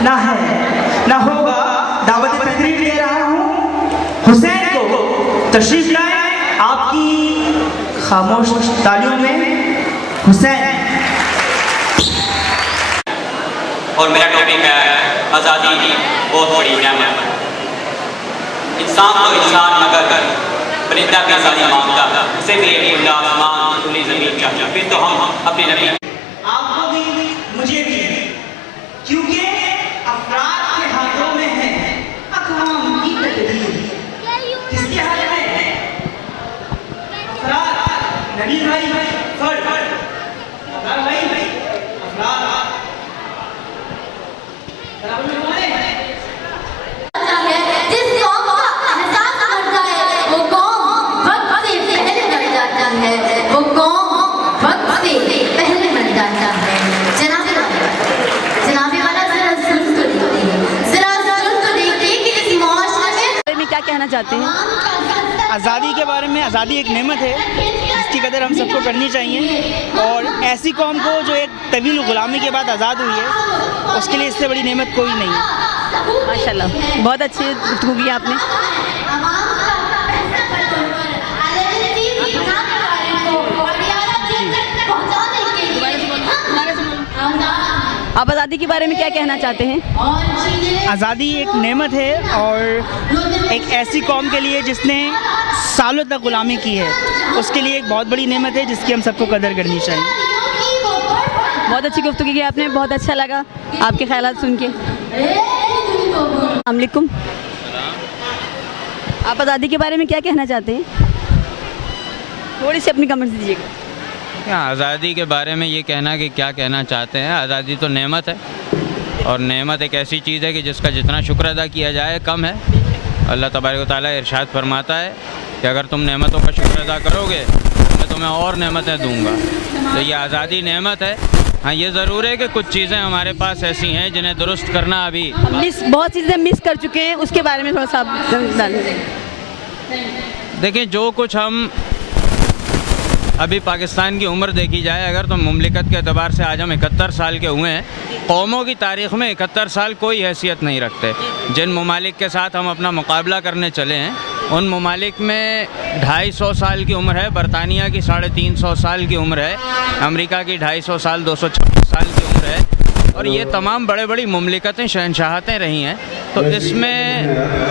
ना है ना होगा। दावत तकरीर ले रहा हूँ, हुसैन को तशरीफ लाए आपकी खामोश तालियों में। हुसैन। और मेरा टॉपिक है आज़ादी बहुत बड़ी नेमत। इंसान तो इंसान मगर परिंदा भी आज़ादी मांगता, उसे भी एक खुला आसमान खुली ज़मीन चाहिए, फिर तो हम अपने नबी आपको भी मुझे भी, क्योंकि अफराद के हाथों में है अक़वाम की तकदीर। किसके हाथ में है? अफराद। नबी भाई फर्द, अफराद भाई अफराद बराबर में कौन है? जिस कौम का एहसास करता है वो कौम वक्त से पहले मर जाता है, वो कौम वक्त से पहले मर जाता है। जनाबे वाला जरा सुन तो देखिए कि इस मुआशरे में क्या कहना चाहते हैं? आज़ादी के बारे में, आज़ादी एक नेमत है जिसकी कदर हम सबको करनी चाहिए, और ऐसी कौम को जो एक तवील गुलामी के बाद आज़ाद हुई है, उसके लिए इससे बड़ी नेमत कोई नहीं है। माशाल्लाह, बहुत अच्छी गुफ्तगू की आपने। आप आज़ादी के बारे में क्या कहना चाहते हैं? आज़ादी एक नेमत है, और एक ऐसी कौम के लिए जिसने सालों तक गुलामी की है, उसके लिए एक बहुत बड़ी नेमत है जिसकी हम सबको कदर करनी चाहिए। बहुत अच्छी गुफ्तगू की आपने, बहुत अच्छा लगा आपके ख्यालात सुन के। अस्सलाम वालेकुम। आप आज़ादी के बारे में क्या कहना चाहते हैं? थोड़ी सी अपनी कमेंट्स दीजिएगा। आज़ादी के बारे में ये कहना कि क्या कहना चाहते हैं, आज़ादी तो नेमत है, और नेमत एक ऐसी चीज़ है कि जिसका जितना शुक्र अदा किया जाए कम है। अल्लाह तबारक व तआला इरशाद फरमाता है कि अगर तुम नेमतों का शुक्र अदा करोगे तो मैं तुम्हें और नेमतें दूंगा। तो ये आज़ादी नेमत है। हाँ, ये ज़रूर है कि कुछ चीज़ें हमारे पास ऐसी हैं जिन्हें दुरुस्त करना अभी बहुत चीज़ें मिस कर चुके हैं, उसके बारे में थोड़ा सा डालें। देखिए, जो कुछ हम अभी पाकिस्तान की उम्र देखी जाए अगर, तो मुमलिकत के अतबार से आज हम 71 साल के हुए हैं। कौमों की तारीख़ में 71 साल कोई हैसियत नहीं रखते। जिन ममालिक के साथ हम अपना मुकाबला करने चले हैं, उन ममालिक में 250 साल की उम्र है, बरतानिया की 350 साल की उम्र है, अमेरिका की 250 साल 226 साल की उम्र है, और ये तमाम बड़े बड़ी मुमलिकतें शहनशाहतें रही हैं। तो इसमें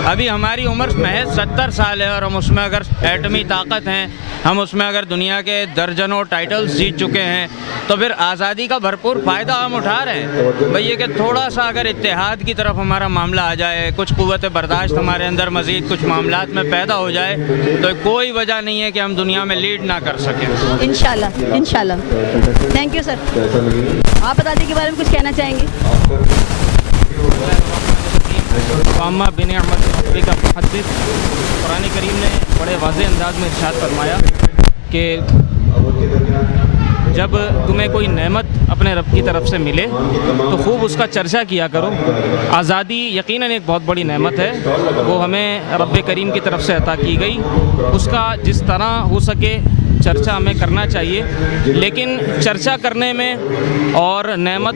अभी हमारी उम्र महज 70 साल है, और हम उसमें अगर एटमी ताकत हैं, हम उसमें अगर दुनिया के दर्जनों टाइटल्स जीत चुके हैं, तो फिर आज़ादी का भरपूर फ़ायदा हम उठा रहे हैं। भई ये कि थोड़ा सा अगर इत्तेहाद की तरफ हमारा मामला आ जाए, कुछ क़ुव्वत बर्दाश्त हमारे अंदर मज़ीद कुछ मामलात में पैदा हो जाए, तो कोई वजह नहीं है कि हम दुनिया में लीड ना कर सकें। इंशाल्लाह, इंशाल्लाह। Thank you sir. आप आज़ादी के बारे में कुछ कहना चाहेंगे? अम्मा बिन अहमद का मुहद्दिस कुरान करीम ने बड़े वाज़ेह अंदाज में इरशाद फरमाया कि जब तुम्हें कोई नेमत अपने रब की तरफ से मिले तो खूब उसका चर्चा किया करो। आज़ादी यकीनन एक बहुत बड़ी नेमत है, वो हमें रब करीम की तरफ से अता की गई। उसका जिस तरह हो सके चर्चा हमें करना चाहिए, लेकिन चर्चा करने में और नेमत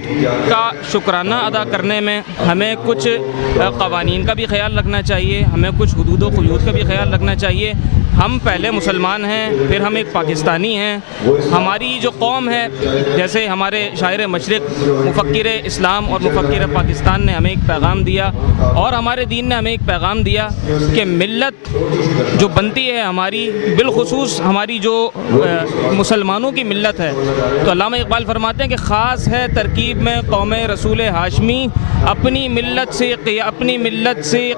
का शुक्राना अदा करने में हमें कुछ क़वानीन का भी ख्याल रखना चाहिए, हमें कुछ हुदूद व क़ुयूद का भी ख्याल रखना चाहिए। हम पहले मुसलमान हैं, फिर हम एक पाकिस्तानी हैं। हमारी जो कौम है, जैसे हमारे शायर मशरिक़ मुफ़क्किर इस्लाम और मुफ़क्किर पाकिस्तान ने हमें एक पैगाम दिया, और हमारे दीन ने हमें एक पैगाम दिया कि मिल्लत जो बनती है हमारी, बिलखुसूस हमारी जो मुसलमानों की मिल्लत है, तो अल्लामा इक़बाल फरमाते हैं कि ख़ास है तरकीब में कौम रसूल हाशमी, अपनी मिल्लत से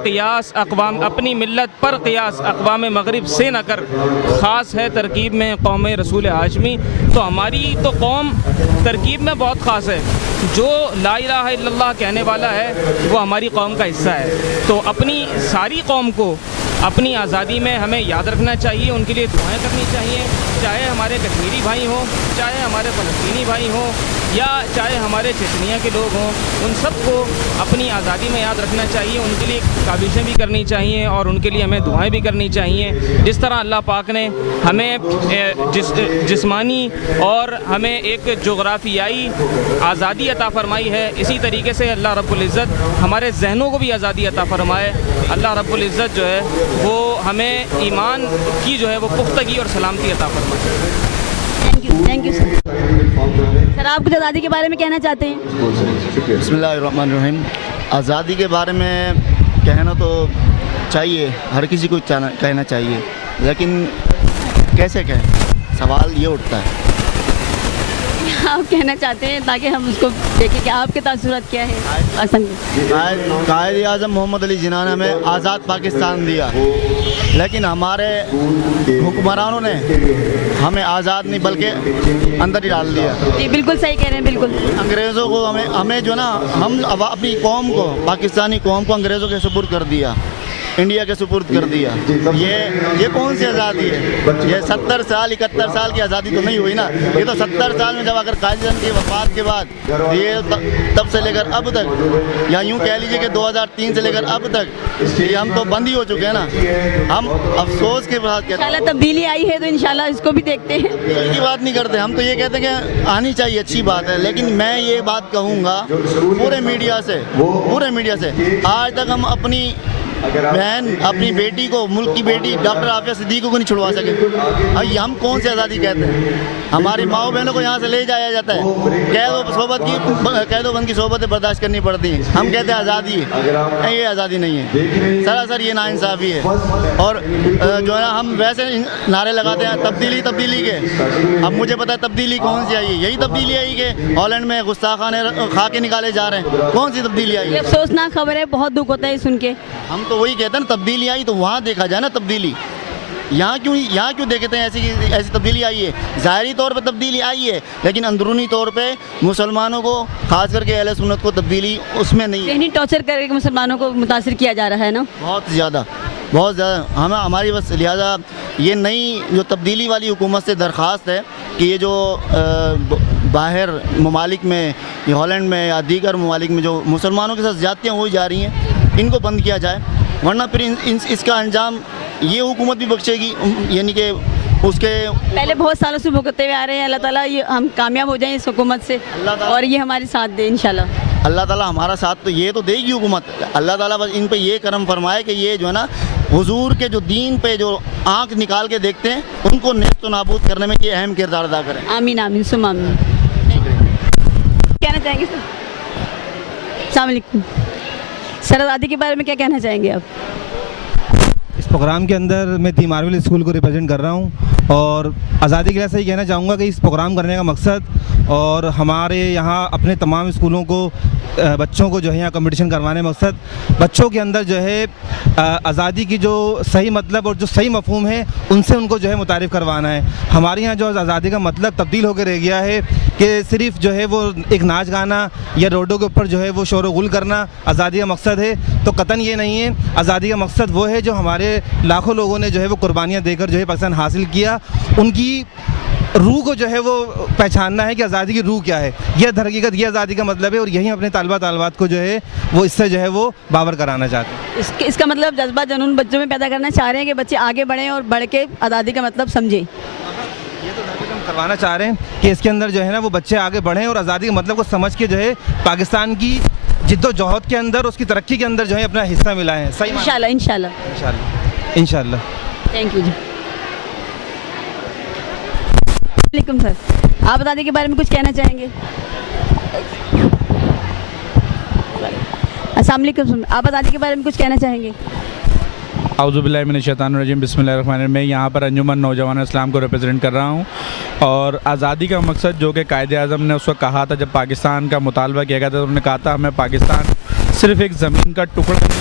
क़ियास अक़वाम, अपनी मिल्लत पर क़ियास अक़वाम मग़रिब से न कर, ख़ास है तरकीब में कौम रसूल हाशमी। तो हमारी तो कौम तरकीब में बहुत ख़ास है, जो ला इलाहा इल्लल्लाह कहने वाला है वो हमारी कौम का हिस्सा है। तो अपनी सारी कौम को अपनी आज़ादी में हमें याद रखना चाहिए, उनके लिए दुआएं करनी चाहिए, चाहे हमारे कश्मीरी भाई हों, चाहे हमारे फ़लस्तीनी भाई हों, या चाहे हमारे चेचनिया के लोग हों, उन सबको अपनी आज़ादी में याद रखना चाहिए, उनके लिए काविशें भी करनी चाहिए और उनके लिए हमें दुआएं भी करनी चाहिए। जिस तरह अल्लाह पाक ने हमें जिस्मानी और हमें एक जोग्राफियाई आज़ादी अता फ़रमाई है, इसी तरीके से अल्लाह रब्बुल इज़्ज़त हमारे जहनों को भी आज़ादी अता फ़रमाए। अल्लाह रब्बुल इज़्ज़त जो है वो हमें ईमान की जो है वो पुख्तगी और सलामती अता फ़रमाए। Thank you sir. सर आप कुछ आज़ादी के बारे में कहना चाहते हैं? बिस्मिल्लाहिर्रहमानिर्रहीम। आज़ादी के बारे में कहना तो चाहिए, हर किसी को कहना चाहिए, लेकिन कैसे कहें, सवाल ये उठता है। आप कहना चाहते हैं ताकि हम उसको देखें कि आपके तासुरात क्या है? कायद आज़म मोहम्मद अली जिन्ना ने हमें आज़ाद पाकिस्तान दिया, लेकिन हमारे हुक्मरानों ने हमें आज़ाद नहीं बल्कि अंदर ही डाल दिया। जी बिल्कुल सही कह रहे हैं, बिल्कुल। अंग्रेज़ों को हमें जो ना, हम अपनी कौम को, पाकिस्तानी कौम को अंग्रेज़ों के सुपुर्द कर दिया, इंडिया के सुपुर्द कर दिया। ये कौन सी आज़ादी है? ये 70 साल 71 साल की आज़ादी तो नहीं हुई ना। ये तो 70 साल में जब अगर कायद की वफ़ात के बाद ये तब से लेकर अब तक, या यूँ कह लीजिए कि 2003 से लेकर अब तक ये हम तो बंद ही हो चुके हैं ना। हम अफसोस के बाद कहते हैं इंशाल्लाह तब्दीली आई है तो इंशाल्लाह इसको भी देखते हैं। की बात नहीं करते, हम तो ये कहते हैं कि आनी चाहिए, अच्छी बात है, लेकिन मैं ये बात कहूँगा पूरे मीडिया से, आज तक हम अपनी बहन, अपनी बेटी को, मुल्क की बेटी डॉक्टर आफिया सिद्दीकी को नहीं छुड़वा सके। अब हम कौन सी आज़ादी कहते हैं? हमारी माओ बहनों को यहाँ से ले जाया जाता है, कैदोबंद की सोबतें बर्दाश्त करनी पड़ती हैं। हम कहते हैं आज़ादी है, ये आज़ादी नहीं है, सरासर ये नाइंसाफ़ी है। और जो है ना, हम वैसे नारे लगाते हैं तब्दीली के। अब मुझे पता है तब्दीली कौन सी आई है, यही तब्दीली आई कि हॉलैंड में गुस्ताखाने खा के निकाले जा रहे हैं। कौन सी तब्दीली आई ये है? अफसोसनाक खबर है, बहुत दुख होता है सुन के। हम तो वही कहते हैं ना, तब्दीली आई तो वहाँ देखा जाए ना तब्दीली। यहाँ क्यों देखते हैं ऐसी तब्दीली आई है? ज़ाहिरी तौर पे तब्दीली आई है, लेकिन अंदरूनी तौर पे मुसलमानों को, खास करके अहले सुन्नत को तब्दीली उसमें नहीं है। ज़हनी टॉर्चर करके मुसलमानों को मुतासिर किया जा रहा है ना, बहुत ज़्यादा। हमारी बस लिहाजा ये नई जो तब्दीली वाली हुकूमत से दरख्वास्त है कि ये जो बाहर ममालिक में, ये हॉलैंड में या दीगर ममालिक में जो मुसलमानों के साथ ज़्यादतियाँ हो जा रही हैं, इनको बंद किया जाए, वरना फिर इसका अंजाम ये हुकूमत भी बख्शेगी, यानी कि उसके पहले बहुत सालों से भुगतते हुए आ रहे हैं। अल्लाह ताला ये हम कामयाब हो जाएं इस हुकूमत से और ये हमारे साथ दे इंशाल्लाह। अल्लाह ताला हमारा साथ तो ये तो देगी हुकूमत। अल्लाह ताला बस इन पे ये करम फरमाए कि ये जो है ना, हुजूर के जो दीन पे जो आँख निकाल के देखते हैं, उनको नेस्त नाबूद करने में ये अहम किरदार अदा करें। आमीन आमीन सुम आमीन। कहना चाहेंगे सर? अस्सलाम वालेकुम सर, आज़ादी के बारे में क्या कहना चाहेंगे आप? इस प्रोग्राम के अंदर मैं दी मार्वल स्कूल को रिप्रेजेंट कर रहा हूँ और आज़ादी के लिए सही कहना चाहूँगा कि इस प्रोग्राम करने का मकसद और हमारे यहाँ अपने तमाम स्कूलों को बच्चों को जो है यहाँ कंपटीशन करवाने का मकसद, बच्चों के अंदर जो है आज़ादी की जो सही मतलब और जो सही मफहूम है उनसे उनको जो है मुतारिफ़ करवाना है। हमारे यहाँ जो आज़ादी का मतलब तब्दील होकर रह गया है कि सिर्फ जो है वो एक नाच गाना या रोडों के ऊपर जो है वो शोर गुल करना आज़ादी का मकसद है, तो कतन ये नहीं है। आज़ादी का मकसद वो है जो हमारे लाखों लोगों ने जो है वो कुर्बानियाँ देकर जो है पाकिस्तान हासिल किया, उनकी रूह को जो है वो पहचानना है कि आज़ादी की रूह क्या है। यह हकीकत, यह आज़ादी का मतलब है और यही अपने तालबात को जो है वो इससे जो है वो बावर कराना चाहते हैं। इसका मतलब जज्बा जुनून बच्चों में पैदा करना चाह रहे हैं कि बच्चे आगे बढ़ें और बढ़ के आज़ादी का मतलब समझें। ये तो हम करवाना चाह रहे हैं कि इसके अंदर जो है ना वो बच्चे आगे बढ़ें और आज़ादी के मतलब को समझ के जो है पाकिस्तान की जिद्दोजहद के अंदर, उसकी तरक्की के अंदर जो है अपना हिस्सा मिलाएं। सही इंशाल्लाह इंशाल्लाह इंशाल्लाह इंशाल्लाह। थैंक यू जी। वालेकुम सर, आप आज़ादी के बारे में कुछ कहना चाहेंगे? अस्सलाम वालेकुम, आप आज़ादी के बारे में कुछ कहना चाहेंगे? औज़ुबिल्लाहि मिनश्शैतानिर्रजीम, बिस्मिल्लाहिर्रहमानिर्रहीम। मैं यहाँ पर अंजुमन नौजवान इस्लाम को रिप्रेजेंट कर रहा हूँ और आज़ादी का मकसद जो कि कायदे आज़म ने उसको कहा था, जब पाकिस्तान का मुतालबा किया गया था, तो उन्होंने कहा था हमें पाकिस्तान सिर्फ एक ज़मीन का टुकड़ा नहीं,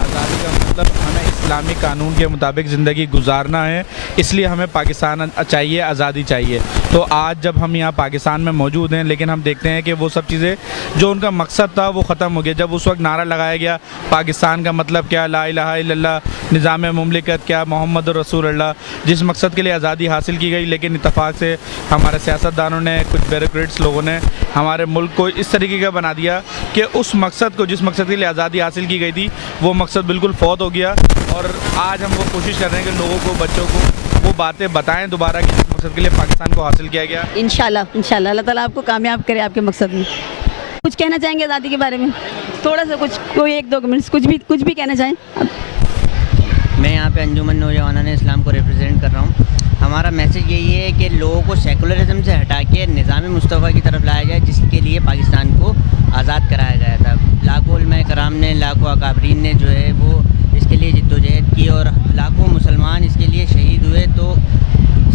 आज़ादी का मतलब हमें इस्लामी कानून के मुताबिक ज़िंदगी गुजारना है, इसलिए हमें पाकिस्तान चाहिए, आज़ादी चाहिए। तो आज जब हम यहाँ पाकिस्तान में मौजूद हैं, लेकिन हम देखते हैं कि वो सब चीज़ें जो उनका मकसद था वो ख़त्म हो गया। जब उस वक्त नारा लगाया गया पाकिस्तान का मतलब क्या, ला इलाहा इल्लल्लाह, निज़ाम मुमलिकत क्या, मोहम्मद रसूलुल्लाह, जिस मकसद के लिए आज़ादी हासिल की गई, लेकिन इत्तफाक से हमारे सियासतदानों ने, कुछ ब्यूरोक्रेट्स लोगों ने हमारे मुल्क को इस तरीके का बना दिया कि उस मकसद को, जिस मकसद के लिए आज़ादी हासिल की गई थी, वो मकसद बिल्कुल फौत हो गया। और आज हम वो कोशिश कर रहे हैं कि लोगों को, बच्चों को वो बातें बताएं दोबारा कि जिस मकसद के लिए पाकिस्तान को हासिल किया गया। इंशाल्लाह इंशाल्लाह अल्लाह ताला आपको कामयाब करे आपके मकसद में। कुछ कहना चाहेंगे आज़ादी के बारे में? थोड़ा सा कुछ, कोई 1-2 मिनट, कुछ भी कहना चाहें। मैं यहाँ पे अंजुमन नौजवान इस्लाम को रिप्रेजेंट कर रहा हूँ। हमारा मैसेज यही है कि लोगों को सेकुलरिज्म से हटा के निज़ाम मुस्तफ़ा की तरफ लाया जाए, जिसके लिए पाकिस्तान को आज़ाद कराया गया था। लाखों उलमाए कराम ने, लाखों अकाबरीन ने जो है वो इसके लिए जद्दोजहद की और लाखों मुसलमान इसके लिए शहीद हुए। तो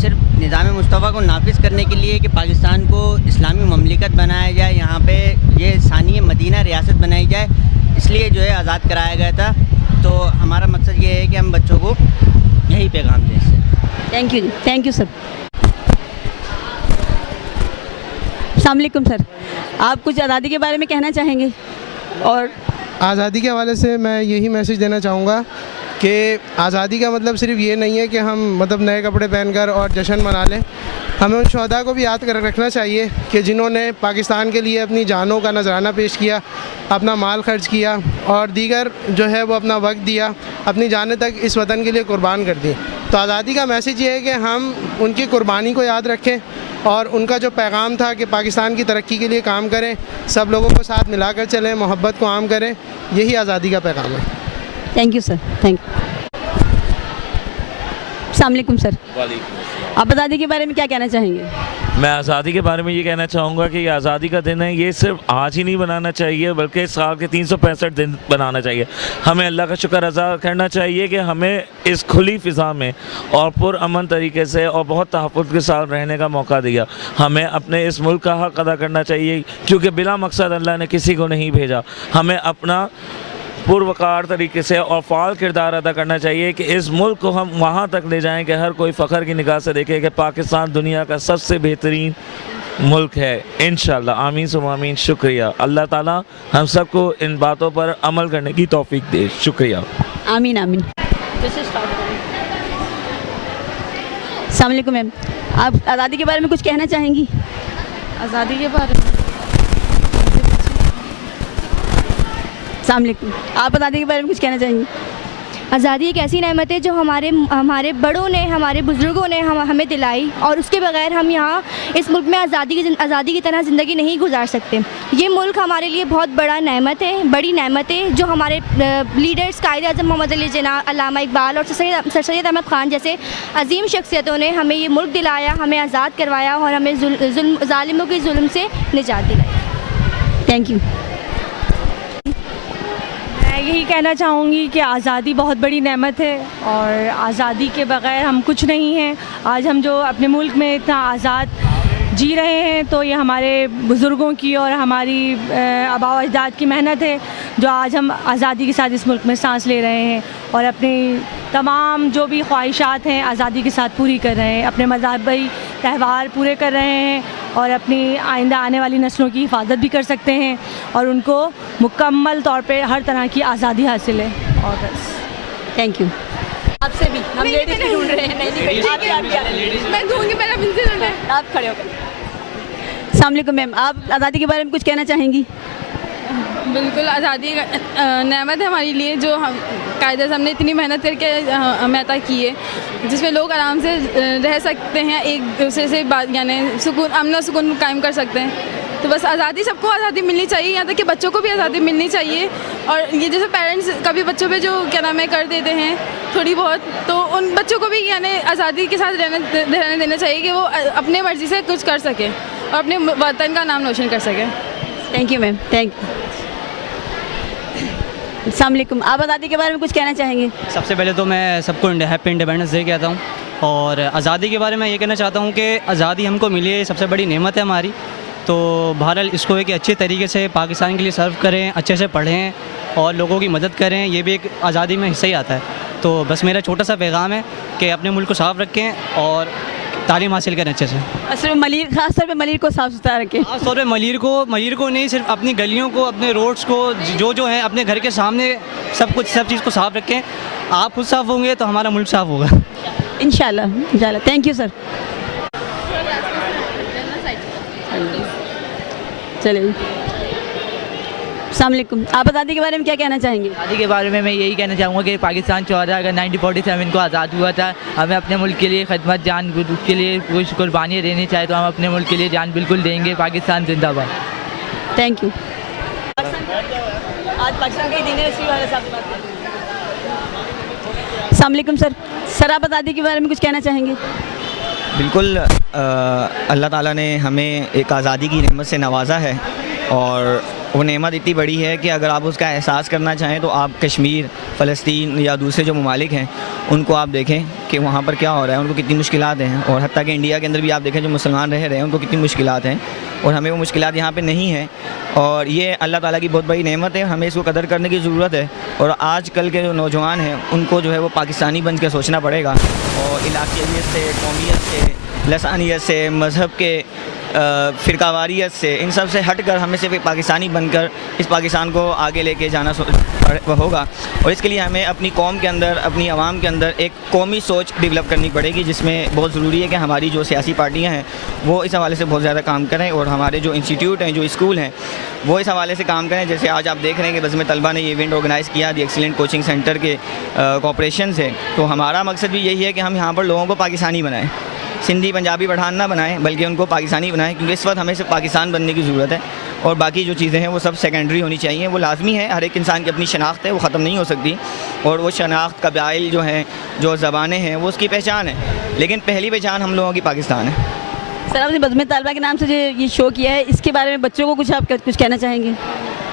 सिर्फ निज़ाम मुस्तफ़ा को नाफिज करने के लिए कि पाकिस्तान को इस्लामी ममलिकत बनाया जाए, यहाँ पे ये सानिया मदीना रियासत बनाई जाए, इसलिए जो है आज़ाद कराया गया था। तो हमारा मकसद ये है कि हम बच्चों को यही पैगाम दें इससे। Thank you sir. अस्सलाम वालेकुम सर, आप कुछ आज़ादी के बारे में कहना चाहेंगे? और आज़ादी के हवाले से मैं यही मैसेज देना चाहूँगा कि आज़ादी का मतलब सिर्फ ये नहीं है कि हम मतलब नए कपड़े पहनकर और जश्न मना लें। हमें उन शहदा को भी याद कर रखना चाहिए कि जिन्होंने पाकिस्तान के लिए अपनी जानों का नजराना पेश किया, अपना माल खर्च किया और दीगर जो है वो अपना वक्त दिया, अपनी जानें तक इस वतन के लिए कुर्बान कर दी। तो आज़ादी का मैसेज ये है कि हम उनकी कुर्बानी को याद रखें और उनका जो पैगाम था कि पाकिस्तान की तरक्की के लिए काम करें, सब लोगों को साथ मिलाकर चलें, मोहब्बत को आम करें, यही आज़ादी का पैगाम है। Thank you sir, thank you. अस्सलाम वालेकुम सर, आप आज़ादी के बारे में क्या कहना चाहेंगे? मैं आज़ादी के बारे में ये कहना चाहूँगा कि आज़ादी का दिन है, ये सिर्फ आज ही नहीं बनाना चाहिए बल्कि साल के 365 दिन बनाना चाहिए। हमें अल्लाह का शुक्र अदा करना चाहिए कि हमें इस खुली फ़िज़ा में और पुरअमन तरीके से और बहुत तहफ़्फ़ुज़ के साथ रहने का मौका दिया। हमें अपने इस मुल्क का हक़ अदा करना चाहिए, क्योंकि बिला मकसद अल्लाह ने किसी को नहीं भेजा। हमें अपना पुरवकार तरीके से और फ़ाल किरदार अदा करना चाहिए कि इस मुल्क को हम वहाँ तक ले जाएं कि हर कोई फ़ख्र की निगाह से देखे कि पाकिस्तान दुनिया का सबसे बेहतरीन मुल्क है। इंशाअल्लाह, आमीन सुम्मा आमीन। शुक्रिया। अल्लाह ताला हम सबको इन बातों पर अमल करने की तौफीक दे। शुक्रिया। आमीन आमीन। अस्सलाम वालेकुम मैम, आप आज़ादी के बारे में कुछ कहना चाहेंगी? आज़ादी के बारे में अस्सलाम वालेकुम, आप आज़ादी के बारे में कुछ कहना चाहेंगी? आज़ादी एक ऐसी नेमत है जो हमारे बड़ों ने, हमारे बुज़ुर्गों ने हमें दिलाई, और उसके बगैर हम यहाँ इस मुल्क में आज़ादी की तरह ज़िंदगी नहीं गुजार सकते। ये मुल्क हमारे लिए बहुत बड़ी नेमत है जो हमारे लीडर्स कायद-ए-आज़म मोहम्मद अली जिन्ना, अल्लामा इकबाल और सर सैयद अहमद ख़ान जैसे अजीम शख्सियतों ने हमें ये मुल्क दिलाया, हमें आज़ाद करवाया और हमें ज़ालिमों के जुल्म से निजात दिलाई। Thank you. मैं यही कहना चाहूँगी कि आज़ादी बहुत बड़ी नेमत है और आज़ादी के बग़ैर हम कुछ नहीं हैं। आज हम जो अपने मुल्क में इतना आज़ाद जी रहे हैं तो ये हमारे बुज़ुर्गों की और हमारी आबा व अजदाद की मेहनत है, जो आज हम आज़ादी के साथ इस मुल्क में सांस ले रहे हैं और अपनी तमाम जो भी ख्वाहिशात हैं आज़ादी के साथ पूरी कर रहे हैं, अपने मज़हबी त्यौहार पूरे कर रहे हैं और अपनी आइंदा आने वाली नस्लों की हिफाजत भी कर सकते हैं और उनको मुकम्मल तौर पे हर तरह की आज़ादी हासिल है। और बस, थैंक यू। आपसे भी हम लेडीज़ भी ढूंढ रहे हैं। नहीं, मैं दूंगी, मेरा बिल्कुल है। आप खड़े हो कर। अस्सलाम वालेकुम मैम, आप आज़ादी के बारे में कुछ कहना चाहेंगी? बिल्कुल, आज़ादी नेमत है हमारे लिए जो हम कायदे-ए-आज़म ने इतनी मेहनत करके हमें अता की है, जिसमें लोग आराम से रह सकते हैं, एक दूसरे से बात यानी सुकून, अमन सुकून कायम कर सकते हैं। तो बस आज़ादी, सबको आज़ादी मिलनी चाहिए, यहाँ तक कि बच्चों को भी आज़ादी मिलनी चाहिए। और ये जैसे पेरेंट्स कभी बच्चों पे जो क्या नाम है कर देते हैं थोड़ी बहुत, तो उन बच्चों को भी यानी आज़ादी के साथ रहने देना चाहिए कि वो अपने मर्ज़ी से कुछ कर सकें और अपने वतन का नाम रोशन कर सकें। Thank you ma'am, thank you. अस्सलाम वालेकुम, आप आज़ादी के बारे में कुछ कहना चाहेंगे? सबसे पहले तो मैं सबको हैप्पी इंडिपेंडेंस डे कहता हूँ और आज़ादी के बारे में ये कहना चाहता हूँ कि आज़ादी हमको मिली है, सबसे बड़ी नेमत है हमारी। तो बहरहाल इसको एक अच्छे तरीके से पाकिस्तान के लिए सर्व करें, अच्छे से पढ़ें और लोगों की मदद करें, ये भी एक आज़ादी में हिस्सा ही आता है। तो बस मेरा छोटा सा पैगाम है कि अपने मुल्क को साफ़ रखें और तालीम हासिल करें अच्छे से। सिर्फ मलिर, खास तौर पे मलिर को साफ सुथरा रखें। खास तौर पे मलिर को नहीं, सिर्फ अपनी गलियों को, अपने रोड्स को, जो है अपने घर के सामने सब चीज़ को साफ़ रखें। आप खुद साफ़ होंगे तो हमारा मुल्क साफ़ होगा इंशाल्लाह। Thank you sir. चलिए, अस्सलाम वालेकुम। आप आज़ादी के बारे में क्या कहना चाहेंगे? आज़ादी के बारे में मैं यही कहना चाहूँगा कि पाकिस्तान 14 अगस्त 1947 को आज़ाद हुआ था। हमें अपने मुल्क के लिए खिदमत जान के लिए कुछ कुर्बानी देनी चाहिए, तो हम अपने मुल्क के लिए जान बिल्कुल देंगे। पाकिस्तान जिंदाबाद। Thank you. आज पाकिस्तान के दिन है, इसी वाले साहब से बात करते हैं। अस्सलाम वालेकुम सर। सर, आप आज़ादी के बारे में कुछ कहना चाहेंगे? बिल्कुल, अल्लाह ताला ने हमें एक आज़ादी की नेमत से नवाजा है और वो नेमत इतनी बड़ी है कि अगर आप उसका एहसास करना चाहें तो आप कश्मीर, फ़लस्तीन या दूसरे जो ममालिक हैं उनको आप देखें कि वहाँ पर क्या हो रहा है, उनको कितनी मुश्किलात हैं। और हत्ता कि इंडिया के अंदर भी आप देखें जो मुसलमान रह रहे हैं उनको कितनी मुश्किलात हैं और हमें वो मुश्किलात यहाँ पे नहीं हैं। और ये अल्लाह ताला की बहुत बड़ी नेमत है, हमें इसको कदर करने की ज़रूरत है। और आज कल के जो नौजवान हैं उनको जो है वो पाकिस्तानी बन के सोचना पड़ेगा और इलाक़ाइयत से, कौमियत से, लसानियत से, मज़हब के फ़िरकावारियत से, इन सब से हट कर हमें सिर्फ एक पाकिस्तानी बनकर इस पाकिस्तान को आगे लेके जाना होगा। और इसके लिए हमें अपनी कौम के अंदर, अपनी आवाम के अंदर एक कौमी सोच डेवलप करनी पड़ेगी, जिसमें बहुत ज़रूरी है कि हमारी जो सियासी पार्टियां हैं वो इस हवाले से बहुत ज़्यादा काम करें और हमारे जो इंस्टीट्यूट हैं, जो स्कूल हैं, वो इस हवाले से काम करें। जैसे आज आप देख रहे हैं कि बज़्म तलबा ने ये इवेंट ऑर्गेनाइज़ किया दी एक्सीलेंट कोचिंग सेंटर के कॉपरेशन से। तो हमारा मकसद भी यही है कि हम यहाँ पर लोगों को पाकिस्तानी बनाएँ, सिंधी पंजाबी पठान ना बनाएं, बल्कि उनको पाकिस्तानी बनाएं, क्योंकि इस वक्त हमें सिर्फ पाकिस्तान बनने की ज़रूरत है और बाकी जो चीज़ें हैं वो सब सेकेंडरी होनी चाहिए। वो लाजमी है, हर एक इंसान की अपनी शनाख्त है, वो ख़त्म नहीं हो सकती और वो शनाख्त, कबाइल जो हैं, जो ज़बानें हैं, वो उसकी पहचान है, लेकिन पहली पहचान हम लोगों की पाकिस्तान है। सर, आपने बज़्म तलबा के नाम से जो ये शो किया है, इसके बारे में बच्चों को कुछ आप कुछ कहना चाहेंगे?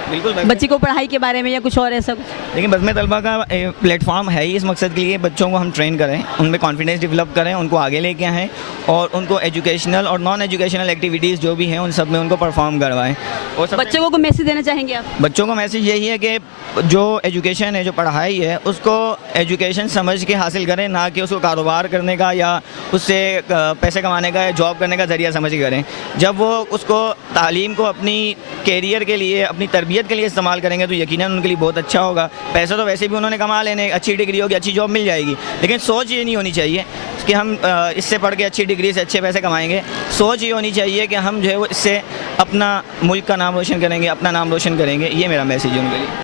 बिल्कुल, बच्ची को पढ़ाई के बारे में या कुछ और ऐसा कुछ? लेकिन बज़्म तलबा का प्लेटफॉर्म है ही इस मकसद के लिए, बच्चों को हम ट्रेन करें, उनमें कॉन्फिडेंस डेवलप करें, उनको आगे लेके आएँ और उनको एजुकेशनल और नॉन एजुकेशनल एक्टिविटीज़ जो भी हैं उन सब में उनको परफॉर्म करवाएं। और बच्चों को मैसेज देना चाहेंगे आप? बच्चों को मैसेज यही है कि जो एजुकेशन है, जो पढ़ाई है, उसको एजुकेशन समझ के हासिल करें, ना कि उसको कारोबार करने का या उससे पैसे कमाने का या जॉब करने का ज़रिया समझ के करें। जब वो उसको तालीम को अपनी कैरियर के लिए, अपनी तरबियत के लिए इस्तेमाल करेंगे तो यकीनन उनके लिए बहुत अच्छा होगा। पैसा तो वैसे भी उन्होंने कमा लेने, अच्छी डिग्री होगी, अच्छी जॉब मिल जाएगी, लेकिन सोच ये नहीं होनी चाहिए कि हम इससे पढ़ के अच्छी डिग्री से अच्छे पैसे कमाएंगे। सोच ये होनी चाहिए कि हम जो है वो इससे अपना मुल्क का नाम रोशन करेंगे, अपना नाम रोशन करेंगे। ये मेरा मैसेज है उनके लिए।